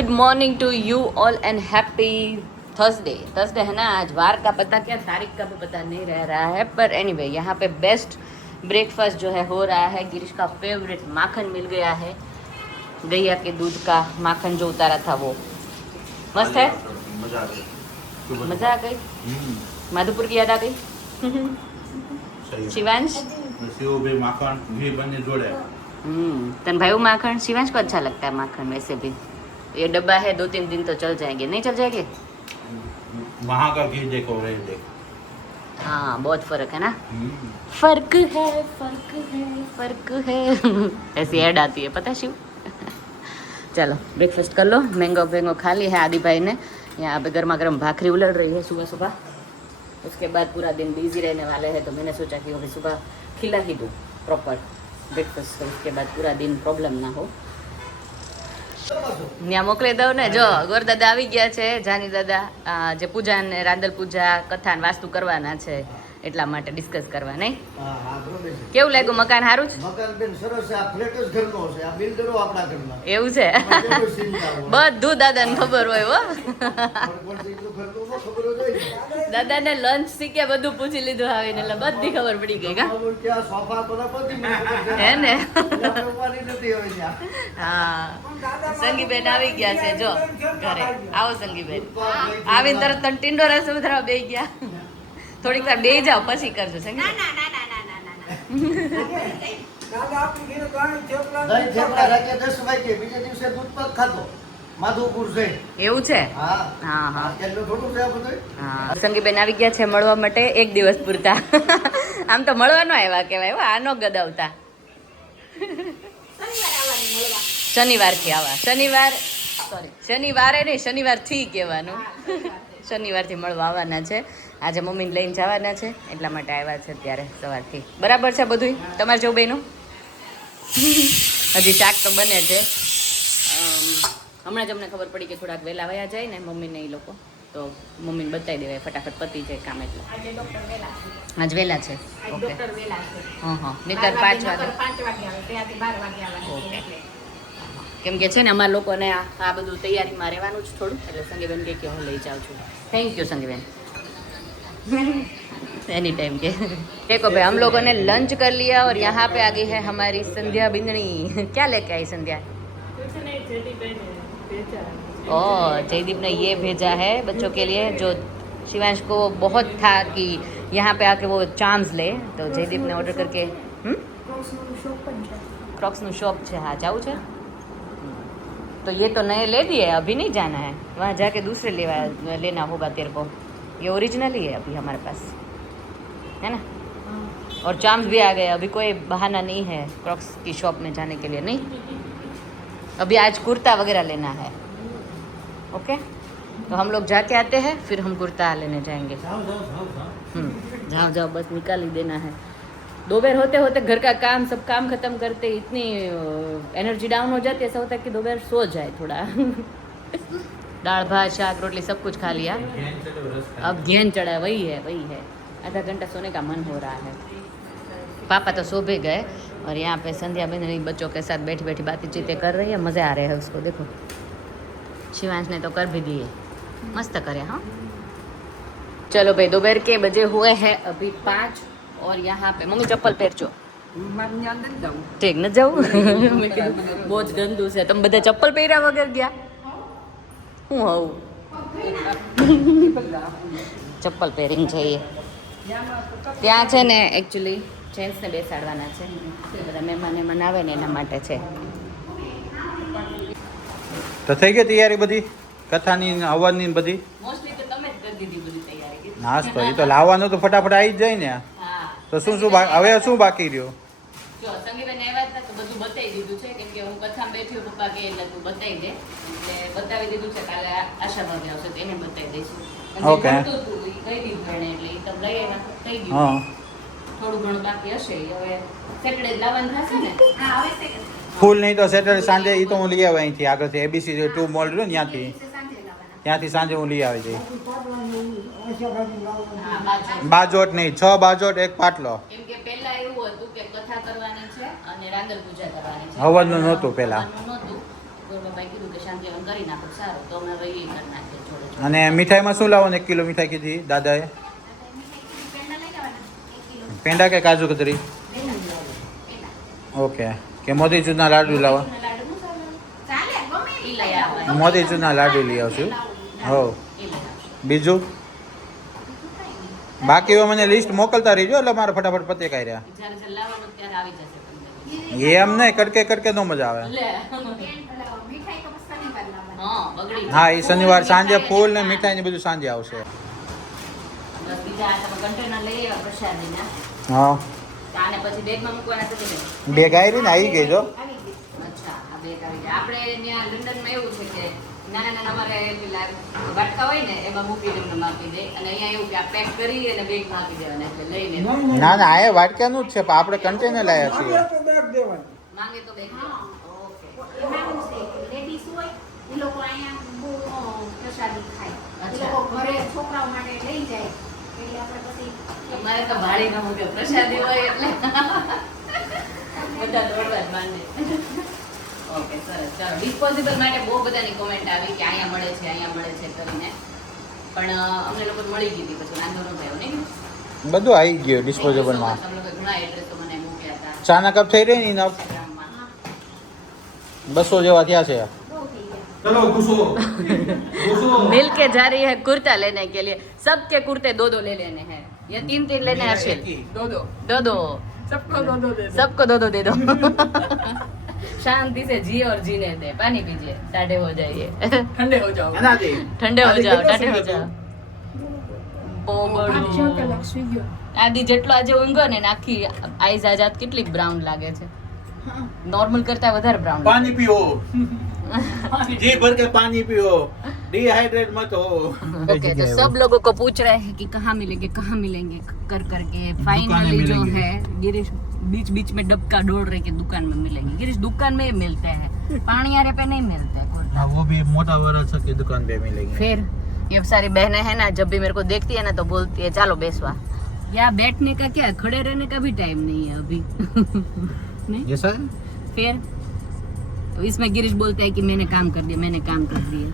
Good morning to you all and happy Thursday है ना। आज वार का पता क्या, तारीख का भी पता नहीं रह रहा है, पर एनीवे यहाँ पे बेस्ट ब्रेकफास्ट जो है हो रहा है। गिरीश का फेवरेट माखन मिल गया है, गैया के दूध का माखन जो उतारा था वो मस्त है। मजा आ गई। माधोपुर की याद आ गई। शिवांश माखन घी बने जोड़े। तन भाई माखन शिवांश को अच्छा लगता है माखन। वैसे भी ये डब्बा है, 2-3 दिन तो चल जाएंगे। नहीं चल जाएंगे? वहाँ का घी देखो, रे देखो। हाँ बहुत फर्क है ना। फर्क है, फर्क है, फर्क है। ऐसी ऐड आती है, पता है शिव। चलो ब्रेकफास्ट कर लो। मैंगो वेंगो खा ली है आदि भाई ने। यहाँ पे गर्मा गर्म भाखरी उलड़ रही है सुबह सुबह। उसके बाद पूरा दिन बिजी रहने वाले हैं, तो मैंने सोचा कि अभी सुबह खिला ही दूँ प्रॉपर ब्रेकफास्ट, तो उसके बाद पूरा दिन प्रॉब्लम ना हो। ત્યાં મોકલી દઉં ને। જો ગોર દાદા આવી ગયા છે, જાની દાદા જે પૂજા ને રાંદલ પૂજા કથા ને વાસ્તુ કરવાના છે, એટલા માટે ડિસ્કસ કરવા નહીં। કેવું લાગ્યું મકાન? સારું છે? મકાન બેન સરસ છે। આ ફ્લેટ જ ઘરનો છે, આ બિલ્ડરો આપણા ઘરના। એવું છે? બધું દાદાને ખબર હોય હો। દાદાને લંચ શીખે બધું પૂછી લીધું આવીને, એટલે બધી ખબર પડી ગઈ કા? હે ને? હા સંગીબેન આવી ગયા છે જો ઘરે। આવો સંગીબેન। આવીને તરત તને ટિંડોરા સુધરાવા બેસી ગયા। થોડીક વાર બેસી જાઓ પછી કરજો સંગી। એવું છે? હા હા હા। સંગીબેન આવી ગયા છે મળવા માટે 1 દિવસ પૂરતા। આમ તો મળવાનો આવ્યા કહેવાય, આનો ગદાવતા। શનિવારથી આવા, શનિવારે નહીં, શનિવારથી કહેવાનું। શનિવારથી મળવા આવવાના છે। આજે મમ્મીને લઈને જવાના છે, એટલા માટે આવ્યા છે અત્યારે સવારથી। બરાબર છે બધું તમારે જેવું બેનું? હજી શાક તો બને છે। હમણાં જ અમને ખબર પડી કે થોડાક વહેલા વયા જાય ને મમ્મીને એ લોકો, તો મમ્મીને બતાવી દેવાય, ફટાફટ પતી જાય કામ। એટલે આજ વહેલા છે? ઓકે હા હા, નહીંતર 5 વાગે। ઓકે, કેમ કે છે ને અમારા લોકોને આ બધું તૈયારીમાં રહેવાનું જ થોડું, એટલે સંગીબેન કે હું લઈ જાઉં છું। Thank you Sangiben. Any time के। देखो भाई हम लोगों ने लंच कर लिया और यहाँ पे आ गई है हमारी संध्या बिंदनी। क्या लेके आई संध्या? ओह जयदीप ने ये भेजा है बच्चों के लिए, जो शिवांश को बहुत था कि यहाँ पे आके वो चार्म्स ले, तो जयदीप ने ऑर्डर करके क्रॉक्स નું શોપ છે। हाँ जाऊँ છે, तो ये तो नए ले लिए, अभी नहीं जाना है, वहाँ जाके दूसरे लेना होगा तेरे को। ये ओरिजिनल ही है अभी हमारे पास, है ना? और चार्म्स भी आ गए, अभी कोई बहाना नहीं है क्रॉक्स की शॉप में जाने के लिए। नहीं, अभी आज कुर्ता वगैरह लेना है। ओके, तो हम लोग जाके आते हैं, फिर हम कुर्ता लेने जाएंगे। जाओ जाओ, बस निकाल ही देना है। दोपहर होते होते घर का काम, सब काम खत्म करते इतनी एनर्जी डाउन हो जाती है, ऐसा होता है कि दोपहर सो जाए थोड़ा। दाल भात शाक रोटली सब कुछ खा लिया, अब घेन चढ़ा, वही है। आधा घंटा सोने का मन हो रहा है। पापा तो सो भी गए और यहाँ पे संध्या बहन बच्चों के साथ बैठी बैठी बातचीतें कर रही है, मज़े आ रहे हैं उसको। देखो शिवांश ने तो कर भी दिए, मस्त करे। हाँ चलो भाई, दोपहर के बजे हुए हैं अभी 5 और यहाँ पे मम्मी चप्पल पहरजो। ठीक न जाऊँ? मैं कीधुं बहुत गंदू से तुम बधा चप्पल पहर्या वगैर गया। હું હોઉં ચપ્પલ પહેરીને જઈએ। ત્યાં છે ને એકચ્યુઅલી જેન્ટ્સને બેસાડવાના છે, બધા મહેમાન આવે ને એના માટે છે। તો થઈ ગઈ તૈયારી બધી કથાની આવવાની બધી? મોસ્ટલી તો તમે જ કરી દીધી બધી તૈયારી। નાસ્તો એ તો લાવવાનો તો ફટાફટ આવી જ જાય ને। હા તો શું હવે શું બાકી રહ્યો? જો સંગીબેન આવ્યા હતા તો બધું બતાવી દીધું છે, કેમ કે હું કથામાં બેઠી હું, પપ્પા કે એટલે તું બતાવી દે, એટલે બતાવી દીધું છે। કાલે આશા ભાભી આવશે તો એને બતાવી દઈશું। ઓકે, કહી દીધું એને, એટલે એ તમે લઈ આવ્યા થઈ ગયું। થોડું ઘણું બાકી હશે, હવે સેટરડે લાવવાનું થશે ને? હા આવે છે ફૂલ નહીં તો સેટરડે સાંજે એ તો હું લઈ આવ્યા અહીંથી આગળથી ABC 2 મોલ રહ્યો ને ત્યાંથી સાંજે હું લઈ આવી જઈ। બાજોટ નહીં, 6 બાજોટ 1 પાટલો। કેમ કે પહેલા એવું હતું કે કથા કરવાની છે અને રાંદલ પૂજા કરવાની છે, હવનનું નહોતું પહેલા। નહોતું, ગોર બાબાએ કીધું કે સમજણ કરી નાખો સારું તો અમે હવે એ કરી નાખીએ જોડે જોડે. અને મીઠાઈમાં શું લાવો 1 કિલો મીઠાઈ કીધી દાદાએ? પેંડા કે કાજુ કતરી? ઓકે. કે મોતીચૂરના લાડુ લાવવા? ઈ લઈ આવવા. મોતીચૂરના લાડુ લઈ આવશું. હો. ઈ લઈ આવશું. બીજું બાકી હોય મને લિસ્ટ મોકલતા રહીજો એટલે મારે ફટાફટ પતે કાઢ્યા. જ્યારે જ્યારે લાવવાનું ત્યારે આવી જશે તમને. એમ નહીં કડકે કડકે નો મજા આવે. લે. હા બગડી હા એ શનિવાર સાંજે ફૂલ ને મીઠાઈ ને બધું સાંજે આવશે. બસ બીજા આ તમે કન્ટેનર લઈ આવ્યા પ્રસાદીના. હા આને પછી બેગમાં મૂકવાના છે કે નહીં? બેગ આવી ને આવી ગઈ જો. અચ્છા આ બેગ આવી જાય. આપણે ત્યાં લંડનમાં એવું છે કે નાના નાના અમારે પેલા વાટકા હોય ને એમાં મૂકી દે એમને આપી દે અને અહીંયા એવું કે આ પેક કરી અને બેગમાં આપી દેવાના એટલે લઈને ના ના આ વાટક્યાનું જ છે પણ આપણે કન્ટેનર લાવ્યા છીએ. માંગે તો બેગ ઓકે અમારે તો ભાડી ન મૂકે પ્રસાદી હોય એટલે બધા દોડવા જ માંડે. ઓકે સરસ ચાલો ડિસ્પોઝેબલ માટે બહુ બધાની કોમેન્ટ આવી કે અહીંયા મળે છે કરીને પણ અમને લોકો મળી ગઈ હતી પછી વાંધો ન થયો નહીં. બધું આવી ગયું ડિસ્પોઝેબલમાં. તમે લોકો ઘણા એડ્રેસો મને મૂક્યા હતા ચાના કપ થઈ રહી ને એના Instagramમાં. 200 જેવા થયા છે. ચલો ઘુસો मिल के जा रही है कुर्ता लेने के लिए सबके कुर्ते दो ले लेने हैं या तीन लेने हैं हर्षिल दो सबको दो दे दो शांति से जिए और जीने दे पानी पीजिए टाटे हो जाइए ठंडे हो जाओ टाटे हो जाओ આદિ જેટલો આજે ઊંઘો ને આખી આઈઝ આજાદ કેટલી બ્રાઉન લાગે છે નોર્મલ કરતા વધારે બ્રાઉન पानी पियो जी भर के पानी पियो डिहाइड्रेट मत हो. ओके तो सब लोगों को पूछ रहे हैं कि कहाँ मिलेंगे कर करके फाइनली जो है गिरीश बीच में डबका डोल रहे कि दुकान में मिलेंगे. गिरीश दुकान में ही मिलते हैं पानियारे पे नहीं मिलते कुर्ता. हाँ वो भी मोटा वाला की दुकान पे मिलेगी. फिर ये सारी बहनें हैं ना जब भी मेरे को देखती है ना तो बोलती है चलो बेसवा यहाँ बैठने का क्या खड़े रहने का भी टाइम नहीं है अभी नहीं ये सर फिर तो इसमें गिरीश बोलता है कि मैंने काम कर दिया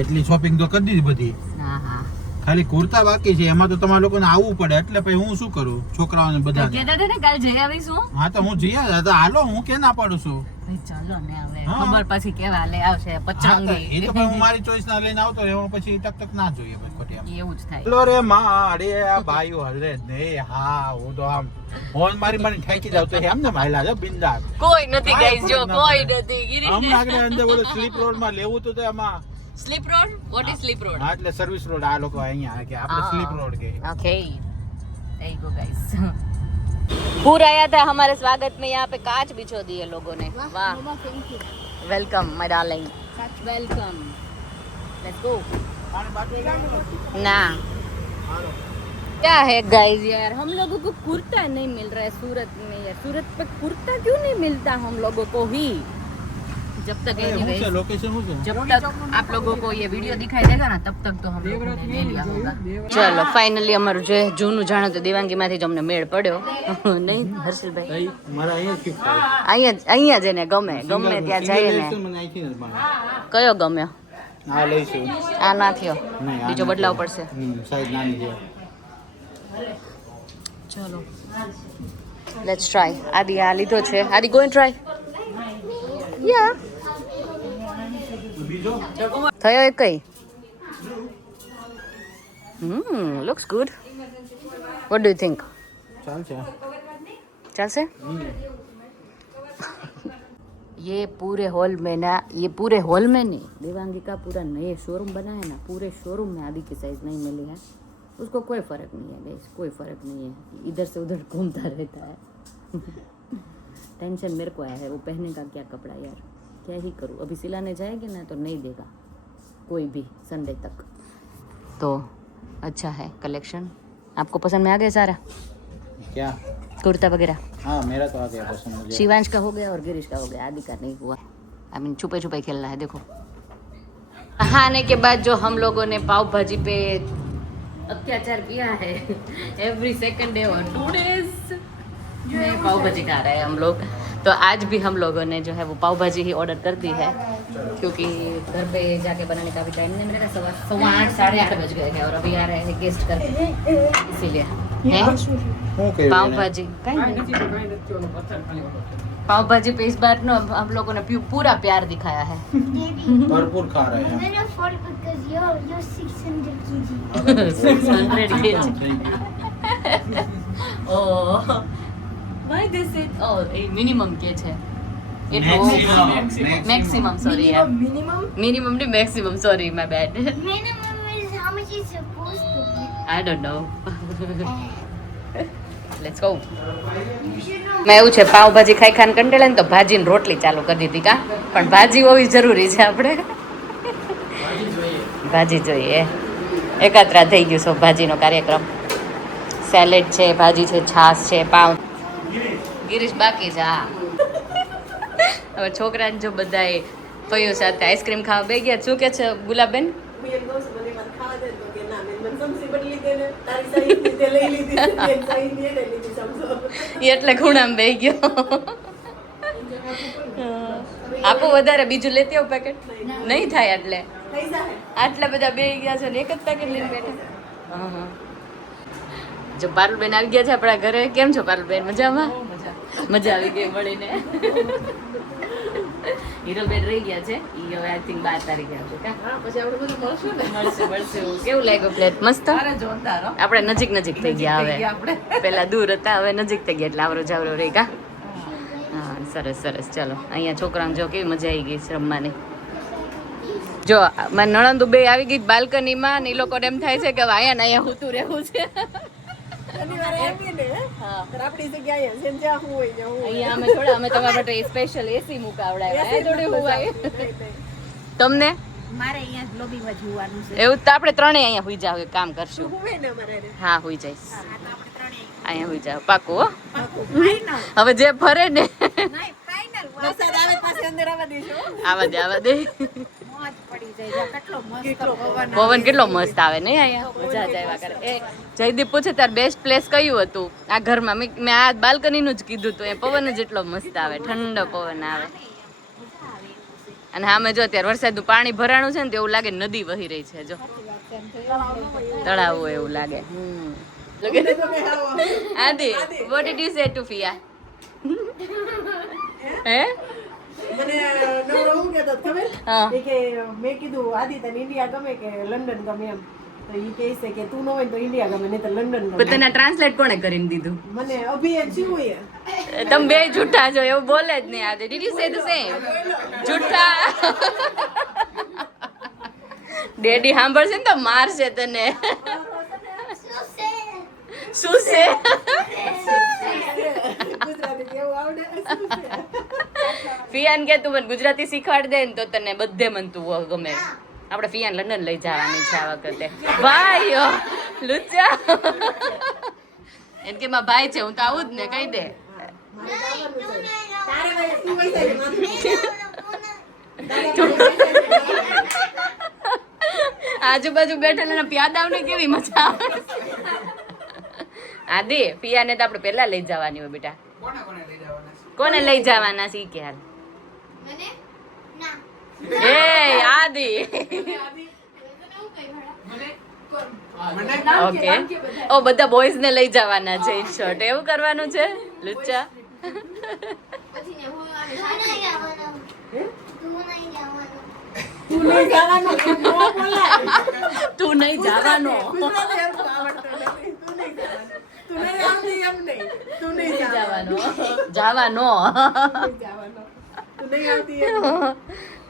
એટલી શોપિંગ તો કરી દીધી બધી. हाँ हाँ ખાલી કુર્તા બાકી છે એમાં તો તમારે લોકોને આવવું પડે એટલે પછી હું શું કરું છોકરાઓને તો બધાને. કહેતા હતા ને કાલ જઈ આવીશું હા તો હું જઈ આવ્યા તો હાલો હું કે ના પાડું છું. ભાઈ ચાલો ને હવે હા. ખબર પછી કેવા લે આવશે હા તો પચંગી એ તો પછી હું મારી ચોઈસ ના લઈને આવતો રહ્યો પછી ટક ના જોઈએ પછી ખોટી આમ. એવું જ થાય ચલો રે માડે આ ભાઈઓ હલે ને હા હું તો આમ ફોન મારી ઠેકી જાવ તો એમ ને માયલા છે બિંદાસ. કોઈ નથી કાંઈ ગાઈસ જો ફરક ના કોઈ પડે. નથી ગિરીશ હમણાં આગળ અંદર બોલો સ્લીપ રોડ માં લેવું તો એમાં slip road what is slip road હા એટલે સર્વિસ રોડ આ લોકો અહીંયા કે આપણે સ્લીપ રોડ કે okay there you go guys पूरा आया था हमारे स्वागत में यहाँ पे कांच बिछो दिए लोगों ने वाह welcome my darling welcome let's go ना क्या है गाइस यार हम लोगों को कुर्ता नहीं मिल रहा है सूरत में यार सूरत पे कुर्ता क्यों नहीं मिलता हम लोगों को ही जब तक anyways, लोकेशन શું છે जब तक आप लोगों को ये वीडियो दिखाई देगा ना तब तक तो हम लोगों ने ले लिया होगा चलो फाइनली અમારું જે જૂનું જાણો તો દેવાંગીમાંથી જ અમને મેળ પડ્યો નહીં હર્ષલભાઈ મારા અહીંયા શિફ્ટ અહીંયા જ એને ગમે ત્યાં જઈએ ને મને અહીંથી જ મારે કયો ગમ્યો આ લઈશું આ ના થયો નહીં, આ બીજો નથી. બદલાવ પડશે સાઈઝ નાની છે ચલો લેટ્સ ટ્રાય આદિ આ લીધો છે આદિ ગો એન્ડ ટ્રાય યા બીજો થયો એક કઈ looks good what do you think ચાલશે चलसे ये पूरे हॉल में ना ये पूरे हॉल में नहीं देवांगी का पूरा नए शोरूम बना है ना पूरे शोरूम में आदि की साइज नहीं मिली है उसको कोई फ़र्क नहीं है गाइस कोई फ़र्क नहीं है इधर से उधर घूमता रहता है टेंशन मेरे को आया है वो पहनने का क्या कपड़ा यार क्या ही करूँ अभी सिलाने जाएगी ना तो नहीं देगा कोई भी संडे तक तो अच्छा है कलेक्शन आपको पसंद में आ गया सारा क्या कुर्ता वगैरह हाँ मेरा तो आ गया पसंद मुझे शिवांश का हो गया और गिरीश का हो गया आदि का नहीं हुआ आई मीन छुपे छुपे खेलना है देखो नहाने के बाद जो हम लोगों ने पाव भाजी पे अत्याचार किया है एवरी सेकंड डे और 2 डेज में पाव भाजी खा रहे हैं हम लोग तो आज भी हम लोगों ने जो है वो पाव भाजी ही ऑर्डर कर दी है क्योंकि घर पे जाके बनाने का भी टाइम नहीं मिलेगा 8:15 8:30 बज गए हैं और अभी आ रहे हैं गेस्ट करके इसीलिए हैं पाव भाजी पाव भाजी पे इस बार ना हम लोगों ने पूरा प्यार दिखाया है भरपूर खा रहे हैं 600 kg oh why this is oh minimum કે છે maximum sorry yeah minimum to maximum sorry my bad Minimum is how much it's supposed to be. I don't know let's go મેં એવું છે પાવભાજી ખાઈ ખાઈને કંટાળે ને તો ભાજીની રોટલી ચાલુ કરી દીધી કા પણ ભાજી હોવી જરૂરી છે આપણે ભાજી જોઈએ એકાત્રા થઈ ગયું સૌ ભાજીનો કાર્યક્રમ સેલેડ છે ભાજી છે છાશ છે પાવ ગિરીશ બાકી છે હા હવે છોકરાને જો બધાએ પૈયો સાથે આઈસ્ક્રીમ ખાવા બે ગયા શું કે છે ગુલાબેન એટલે ખૂણામાં બે ગયો આપો વધારે બીજું લેતી આવું પેકેટ નહીં થાય એટલે આટલા બધા બે ગયા છે ને એક જ પેકેટ લઈને બેઠા હા જો પારુલબેન આવી ગયા છે આપણા ઘરે કેમ છો પારુલબેન મજામાં મજા આવી ગઈ મળીને હીરોબેન રહી ગયા છે ઈ હવે આઈ થિંક 12 તારીખે આવશે કા પછી આપણે બધું મળશું ને મળશે કેવું લાગ્યું પ્લેટ મસ્ત જોરદાર આપણે નજીક થઈ ગયા હવે પેલા દૂર હતા હવે નજીક થઈ ગયા એટલે આવરો જાવરો રહી કા હા સરસ ચલો અહીંયા છોકરાને જો કેવી મજા આવી ગઈ છે રમવાની જો મારી નણંદુ બે આવી ગઈ બાલ્કનીમાં ને એ લોકોને એમ થાય છે કે હવે અહીંયા હુતું રહેવું છે અહીંયા અમે તમારા માટે સ્પેશિયલ એસી મુકાવડાવ્યા થોડી હુવાય તમને મારે અહીંયા લોબીમાં જોવાનું છે એવું તો આપણે ત્રણેય અહીંયા હુઈ જાવ કામ કરશું હા હુઈ જઈશ અહીંયા હુઈ જાવ પાકું હો હવે જે ફરે ને આવા દે પવન કેટલો મસ્ત આવે નહીં અહીંયા મજા જ આવ્યા કરે એ જયદીપ પૂછે તાર બેસ્ટ પ્લેસ કયું હતું આ ઘરમાં મેં આ બાલ્કનીનું જ કીધું હતું એ પવન જ એટલો મસ્ત આવે ઠંડો પવન આવે અને સામે જો અત્યારે વરસાદનું પાણી ભરાણું છે ને તો એવું લાગે નદી વહી રહી છે જો તળાવ હોય એવું લાગે આદિ what did you say to ફિયા હે મને નવરો હું કહેતો ખબર કે મેં કીધું આદિ તને ઇન્ડિયા ગમે કે લંડન ગમે એમ તો ઈ કહે છે કે તું ન હોય તો ઇન્ડિયા ગમે નહીં તો લંડન ગમે તને ટ્રાન્સલેટ કોણે કરીને દીધું મને અભિયન શું હોય તમે બે જૂઠા છો એવું બોલે જ નહીં આજે did you say the same જૂઠા ડેડી સાંભળશે ને તો મારશે તને શું છે ગુજરાતી કેવું આવડે ફિયાન કે તું મને ગુજરાતી શીખવાડ દે ને તો તને બધે મન તું ગમે આપણે ફિયાન લંડન લઈ જવાની છે આ વખતે ભાઈ લુચ્ચા એમ કે મારા ભાઈ છે હું તો આવું જ ને કહી દે આજુબાજુ બેઠેલા પ્યાદાવને કેવી મજા આવે આદિ પિયાને તો આપણે પહેલા લઈ જવાની હોય બેટા કોને લઈ જવાના છે કે હાલ એ આદિ ઓકે ઓ બધા બોયઝ ને લઈ જવાના છે ઇન શોર્ટ એવું કરવાનું છે લુચ્ચા તું નહીં જવાનો જવાનો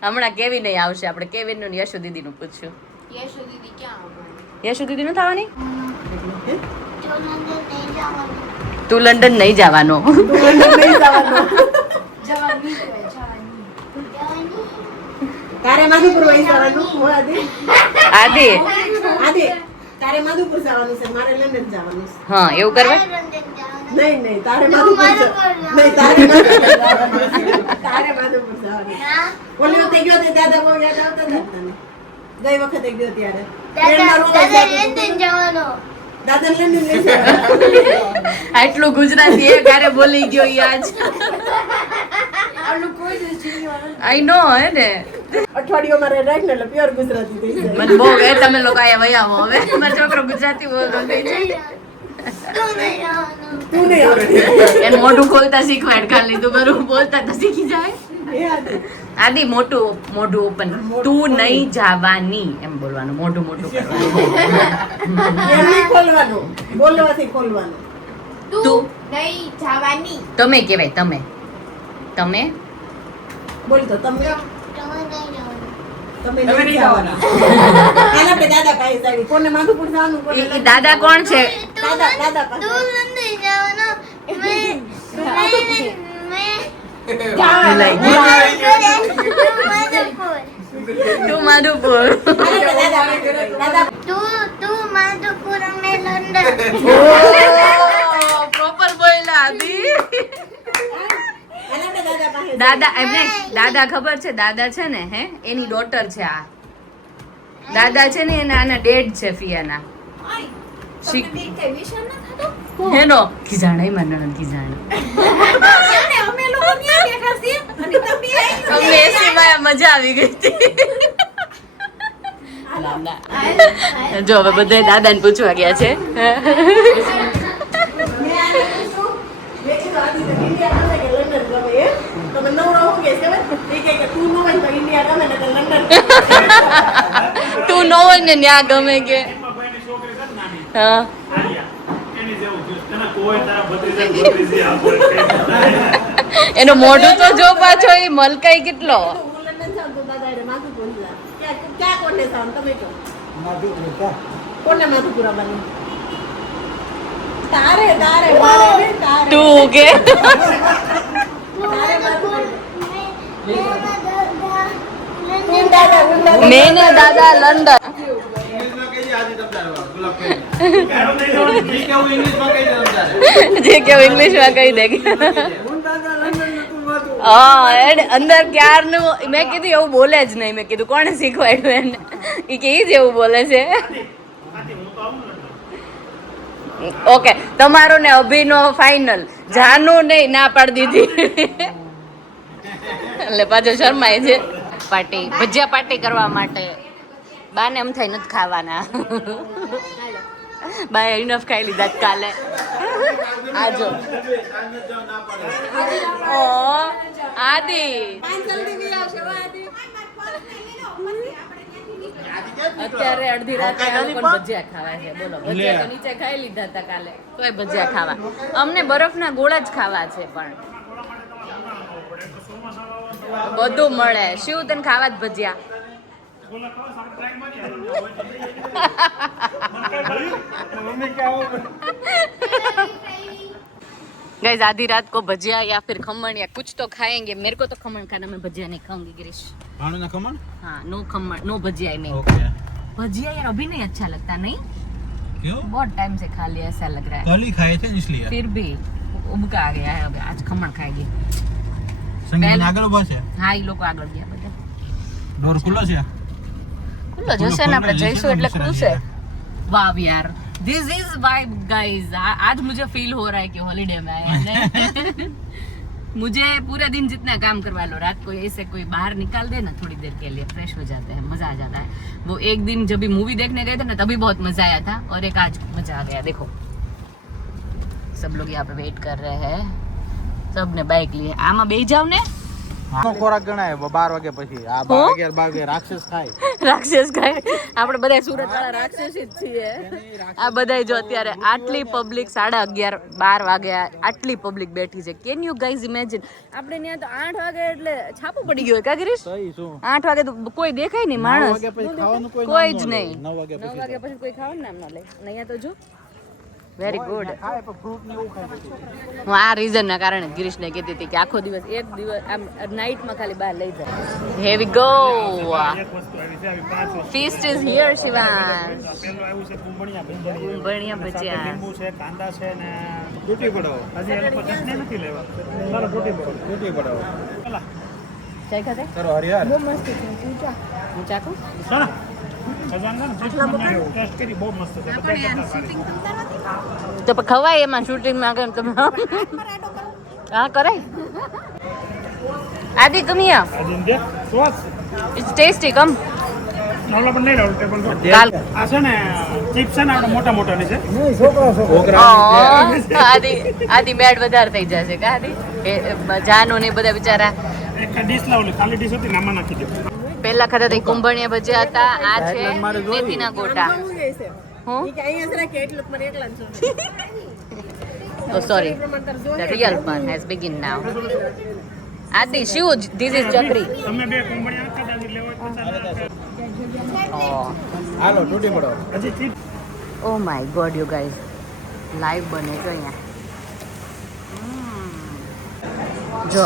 હમણાં કેવી નહીં આવશે આપણે કેવિન નું યશુ દીદી નું પૂછ્યું યશુ દીદી નું થવાની તું લંડન નહીં જવાનો તારે માધુપુર વહી જવાનું આદિ તારે માધુપુર જવાનું છે મારે લંડન જવાનું છે હા એવું કરવા નહીં તારે માધુપુર નહીં તારે માધુપુર જવાનું ઓલી વખતે ગયો તે દાદા બહુ યાદ આવતા હતા તને ગઈ વખતે ગયો ત્યારે દાદા લંડન લઈ જવાનું આટલું ગુજરાતી એ ગારે બોલી ગયો ઈ આજ આઈ નો હે ને અઠવાડિયું મારે રાખ ને એટલે પ્યોર ગુજરાતી થઈ જાય. મને બહુ એ તમે લોકો આયા વયા હો હવે મારો છોકરો ગુજરાતી બોલતો થઈ જાય તું નહીં આવડે. એને મોઢું ખોલતા શીખવાડ ખાલી તું બરું બોલતા તો શીખી જાય એ આદિ. આદિ મોઢું ઓપન તું નહીં જવાની એમ બોલવાનું મોઢું કરવાનું એમ નહીં ખોલવાનું, બોલવાથી ખોલવાનું. તું નહીં જવાની. તમે કહેવાય તમે બોલ તો તમે તમે નહીં જવાનું. તમે નહીં જવાના. આને આપણે દાદા પાસે જાવી. કોને માધુપુર જવાનું, કોને ઈ દાદા કોણ છે દાદા પાસે. તું નથી જવાનો. મેં ભૂલાઈ તું માધુપુર તું માધુપુર અને લંડન. પ્રોપર બોલ્યા આદિ આને આપણે દાદા પાસે દાદા એમને દાદા ખબર છે દાદા છે ને હે એની ડોટર છે આ દાદા છે ને એના આના ડેડ છે ફિયાના હેનો ખીજાણા માં નણંદ ખીજાણા અમે લોકો ત્યાં બેઠા છીએ અને તમે અમને એસી માં મજા આવી ગઈ હતી જો હવે બધા દાદાને પૂછવા ગયા છે તું નો હોય ને ન્યા ગમે કે હા એનો મોઢું તો જો પાછો એ મલકાઈ કેટલો તું કે મેને દાદા લંડન જે કેવું ઇંગ્લિશ માં કહી દે હા એને અંદર ક્યારનું મેં કીધું એવું બોલે જ નહીં મેં કીધું કોણે શીખવાડ્યું એને એ કે ઈ જ એવું બોલે છે ઓકે તમારો ને અભિનો ફાઇનલ જાનું નહીં ના પાડી દીધી એટલે પાછો શરમાય છે પાર્ટી ભજીયા પાર્ટી કરવા માટે બાને એમ થાય નથી ખાવાના બાય ઇનફ ખાઈ લીધા જ કાલે આજો ઓ આદિ અત્યારે અડધી રાતે આ લોકો ભજીયા ખાવા છે બોલો ભજીયા તો નીચે ખાઈ લીધા હતા કાલે તોય ભજીયા ખાવા અમને બરફના ગોળા જ ખાવા છે પણ બધું મળે શું તને ખાવા જ ભજીયા गाइस आधी रात को भजिया या फिर खमण या कुछ तो खाएंगे मेरे को तो खमण खाना मैं भजिया नहीं खाऊंगी गिरीश खाना ना खमण हाँ नो खमण नो भजिया में ओके भजिया यार अभी नहीं अच्छा लगता नहीं क्यों बहुत टाइम से खा लिया ऐसा लग रहा है कल ही खाए थे इसलिए फिर भी उबका आ गया है अब आज खमण खाएगी संगीत આગળ બસ છે હા ઈ લોકો આગળ ગયા બધા ડોર ખુલ્લો છે ખુલ્લો જશે ને આપણે જઈશું એટલે ખુલશે वाव यार दिस इज वाइब गाइस आज मुझे फील हो रहा है कि हॉलीडे में आए हैं मुझे पूरे दिन जितना काम करवा लो रात को ऐसे कोई बाहर निकाल दे ना थोड़ी देर के लिए फ्रेश हो जाते हैं मजा आ जाता है वो एक दिन जब भी मूवी देखने गए थे ना तभी बहुत मजा आया था और एक आज मजा आ गया देखो सब लोग यहाँ पे वेट कर रहे हैं सबने बाइक लिए आमा बेही जाओ ने આનો ખોરાક ગણાય 12 વાગ્યા પછી આ 12 વાગે રાક્ષસ ખાય રાક્ષસ ખાય આપણે બધા સુરત વાળા રાક્ષસ જ છીએ આ બધાય જો અત્યારે આટલી પબ્લિક 11:30 12 વાગ્યા આટલી પબ્લિક બેઠી છે કેન યુ ગાઈઝ ઇમેજિન આપણે ત્યાં તો 8 વાગે એટલે છાપું પડી ગયું કા ગિરીશ સહી શું 8 વાગે તો કોઈ દેખાય નહીં માણસ 9 વાગ્યા પછી ખાવાનું કોઈ જ નહીં 9 વાગ્યા 9 વાગ્યા પછી કોઈ ખાવાનું નામ ના લે અને અહીંયા તો જો વેરી ગુડ ખાય પણ ફ્રૂટ ને એવું ખાય હું આ રીઝન ના કારણે ગિરીશને કહેતી હતી કે આખો દિવસ એક દિવસ આમ નાઇટમાં ખાલી બહાર લઈ જાય here we go feast is here Shivansh બણિયા ભજીયા કાંદા છે ને તૂટી પડાવો હજી એ લોકો ચટણી નથી લેવા ચાલો તૂટી પડાવો ચાય ખાતે કરો હરિયાર બહુ મસ્ત છે હું ચાખું તો પણ ખવાય એમાં શૂટિંગમાં તમે હા કરાય Adi, come here. It's tasty. Come. ગાલ. આ છે ને ચિપ્સ છે ને આપણે મોટા મોટા ની છે આદિ મેડ વધારે થઈ જશે કા આદિ એ જાનો ને બધા બિચારા એક ડીશ લાવલી ખાલી ડીશ હતી ને આમાં નાખી દો પહેલા ખાતા હતા કુંભણિયા ભજીયા હતા આ છે મેથીના ગોટા હું કહે છે હું ઈ કે અહીંયા જરા કે એટલું મને એકલા જ છે ઓ sorry the real fun has begin now આદિ શિવ this is ચકરી તમે બે કોંબડિયા ખાતા જ લેવા 50 oh હાલો તૂટી પડો હજી chips oh my god you guys live બને છે અહીંયા જો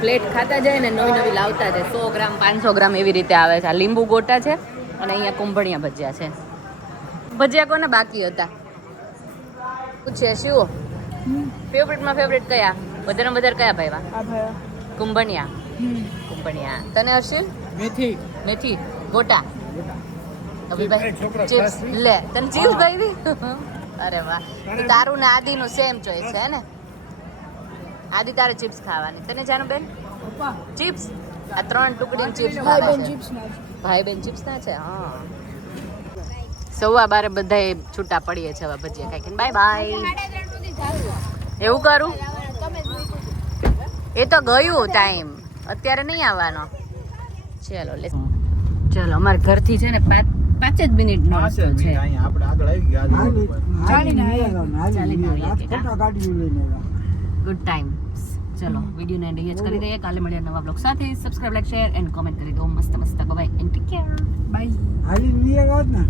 પ્લેટ ખાતા જાય ને નવી નવી લાવતા જાય 100 ગ્રામ 500 ગ્રામ એવી રીતે આવે છે આ લીંબુ ગોટા છે અને અહીંયા કુંભણિયા ભજીયા છે ભજીયા કોને બાકી હતા પૂછે શિવો ફેવરેટમાં ફેવરેટ કયા વધારે વધારે કયા ભાઈવા આ ભાઈ કુંભણિયા કુંભણિયા તને હર્ષિલ મેથી મેથી ગોટા અભિભાઈ ચિપ્સ લે તને ચિપ્સ ભાઈ અરે વાહ તો તારું ને આદિનું સેમ ચોઈસ છે ને આદિ તારે ચિપ્સ ખાવાની તને જાનું બેન ચિપ્સ આ 3 ટુકડી ચિપ્સ ખાવા છે ભાઈ બેન ચિપ્સ ના છે હા 12:15 બધાએ છૂટા પડીએ છે હવે ભજીયા ખાઈને બાય બાય એવું કરું એ તો ગયું ટાઈમ અત્યારે નહીં આવવાનો ચલો લે ચલો અમારા ઘરથી છે ને 5 જ મિનિટનો રસ્તો છે આપણે આગળ આવી ગયા ગુડ ટાઈમ ચલો વિડીયોને એન્ડ અહીંયા જ કરી દઈએ કાલે મળીએ નવા બ્લોગ સાથે subscribe like share and comment કરી દો મસ્ત મસ્ત bye and take care by